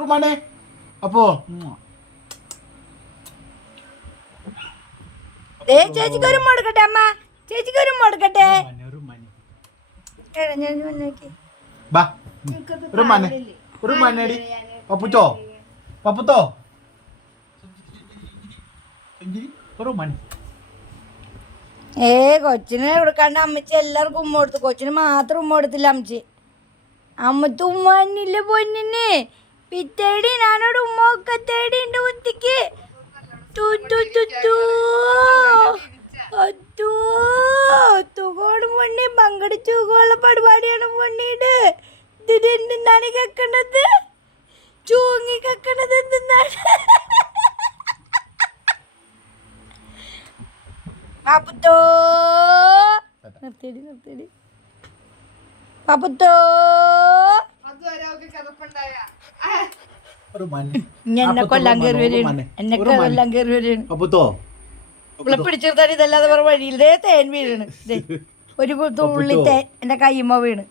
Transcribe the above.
റുമാനെ അപ്പോ ദേ ചേച്ചിക്ക് ഒരു കൊടുക്കട്ടെ അമ്മ. ചേച്ചിക്ക് ഒരു കൊടുക്കട്ടെ. ബാ. റുമാനെ റുമാനേടി പപ്പുച്ചോ പപ്പുത്തോ? റുമാനെ ഏ കൊച്ചിന് കൊടുക്കാണ്ട് അമ്മച്ചി എല്ലാവർക്കും ഉമ്മ കൊടുത്തു. കൊച്ചിന് മാത്രം ഉമ്മ കൊടുത്തില്ല അമ്മച്ചി. അമ്മത്ത് ഉമ്മ തന്നില്ല പൊന്നിന്. പിത്തേടി ഞാനോട് ഉമ്മൊക്കെ തേടി എന്റെ കുത്തിക്ക്. തുകോട് പൊണ്ണി പങ്കെടുത്തുകൊള്ള പരിപാടിയാണ് പൊണ്ണീട്. ഇത് എന്തിനാണ് ചൂങ്ങി കേക്കണത് എന്തിനാണ് പാപ്പുത്തോ. നിർത്തിയടി നിർത്തിയടി. പാപ്പുത്തോ. എന്നെ കൊല്ലാൻ കയറി വരും. എന്നെ കൊല്ലാൻ കയറി വരും. പിടിച്ചെടുത്താൽ ഇതല്ലാതെ വേറെ വഴിയിൽ തേൻ വീഴണ് ഒരു തുള്ളി തേൻ എന്റെ കയ്യുമ്മ വീണ്.